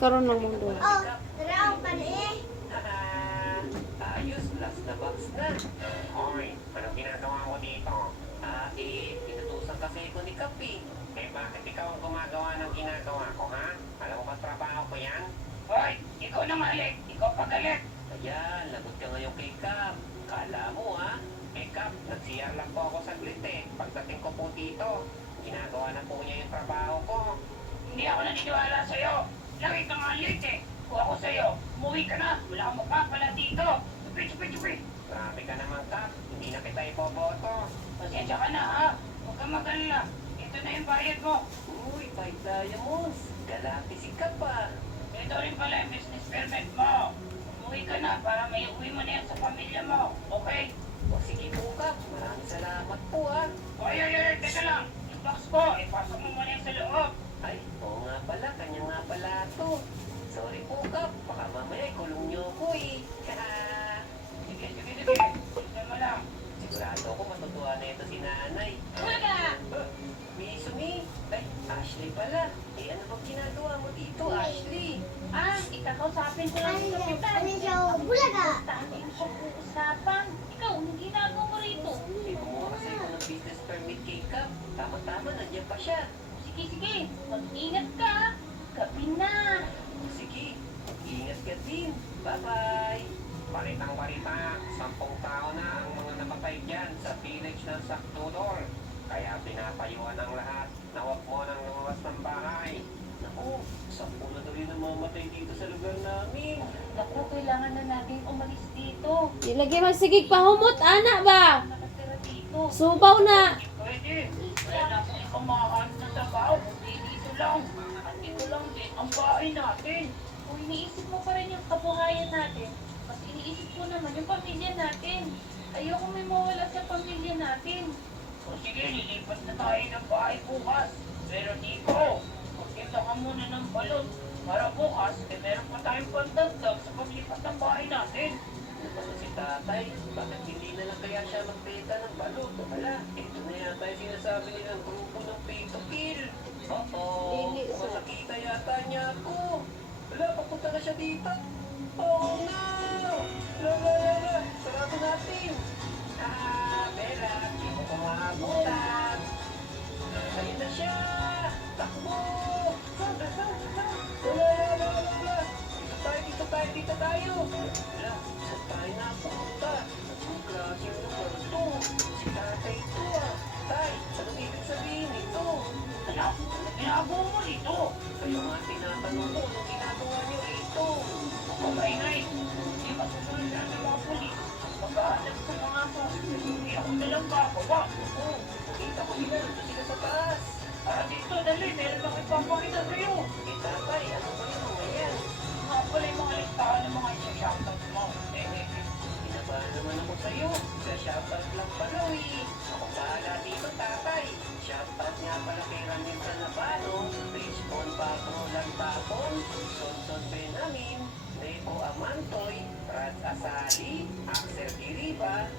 Karon lang mong duha. Oh, tara pa ni. Ayos, last na box na. Hoy, anong ginagawa mo dito? Pinutusan kasi ko ni Kapi. Bakit ikaw ang gumagawa ng ginagawa ko, ha? Alam mo ba trabaho ko yan? Hoy, ikaw na malik. Ikaw pagalit. Ayan, lagot ka ngayon kay Kap. Kala mo, ha? Kap, nagsiyar lang po ako saglit eh. Pagdating ko po dito, ginagawa na po niya yung trabaho ko. Hindi ako naniniwala sa'yo. Lagi ka nga late eh. Kung ako sa'yo, umuwi ka na. Wala kang magpapala dito. Chupi. Grabe ka naman, Kap. Hindi na kita ipoboto. Pasensya ka na, ha? Huwag kang mag-alala. Ito na yung bayad mo. Uy, 5 diamonds. Galati si Kap, ah. Ito rin pala yung business permit mo. Umuwi ka na para may uwi mo na yan sa pamilya mo. Okay? O sige po, Kap. Maraming salamat po, ha. Ay, teka lang. Yung box ko, ipasok mo muna yan sa loob. Ay, oo nga pala. Kanya nga pala to. Sorry po, Kap. Baka mamaya ikulong niyo ko, eh. Sige. Tignan mo lang. Sigurado ako matutuwa na ito si nanay. Wala. Misumi. Ay, Ashley pala. Ano bang ginagawa mo dito, Ashley? Ikakausapin ko lang yung kapitan. Ano siya? Bulaga. Tama yung pag-uusapan. Ikaw, anong ginagawa mo rito? Kumuha kasi ako ng business permit kay Kap. Tama-tama, nandiyan pa siya. Sige. Mag-ingat ka. Gabi na. Sige, ingat ka din. Bye-bye. Balitang balita, 10 tao na ang mga napatay dyan sa village ng Sakdodor. Kaya pinapayuhan ang lahat na huwag mo nang lumawas ng bahay. Naku, 10 na daw yung namamatay dito sa lugar namin. Naku, kailangan na natin umalis dito. Ilagay magsigig pahumot, ana ba? Nakatira dito. Subaw na. Pwede. Wala na akong ibang makakaano ng trabaho. Kundi dito lang. At ito lang din ang bahay natin. Kung iniisip mo pa rin yung kabuhayan natin, mas iniisip ko naman yung pamilya natin. Ayoko may mawala sa pamilya natin. O sige, lilipat na tayo ng bahay bukas. Pero Nico, magtinda ka muna ng balon. Para bukas, meron pa tayong pandagdag sa paglipat ng bahay natin. Ano ba si tatay? Bakit hindi na lang kaya siya magbenta ng balon? Wala, ito na yata yung sinasabi nilang grupo ng pay to kill. Dili, sir. Masakita yata niya ako. Wala, papunta na siya dito. Oh no! Lala! Sarado natin! Bella, hindi mo kumabutan. Ayun na siya! Takbo! Wala! Dito tayo! Wala, saan tayo napunta? Ang klase yung lugar to. Si tatay ito, ah. Tay, anong ibig sabihin nito? Anak, anong ginagawa mo rito? Kayo nga tinatanong ko, anong ginagawa niyo rito? Ingay! Hindi masusunod na ng mga pulis. Mag-aanap sa mga suspect. Hindi ako nalang gagawa. Oo, kita ko sila. Nandun sila sa taas. Dito, dali. Meron akong ipapakita sa'yo. Tatay, ano ba yung mga yan? Mga pala yung mga listahan ng mga shoutout mo. Pinabahan naman ako sa'yo. Sa shoutout lang pala, Ako bahala dito, tatay. Shoutout nga pala kay Ramil Canabano, Richmond Paco Lantapon, Sonson Benamin, Nepo Amantoy, Rad Asali, Axel Diriba,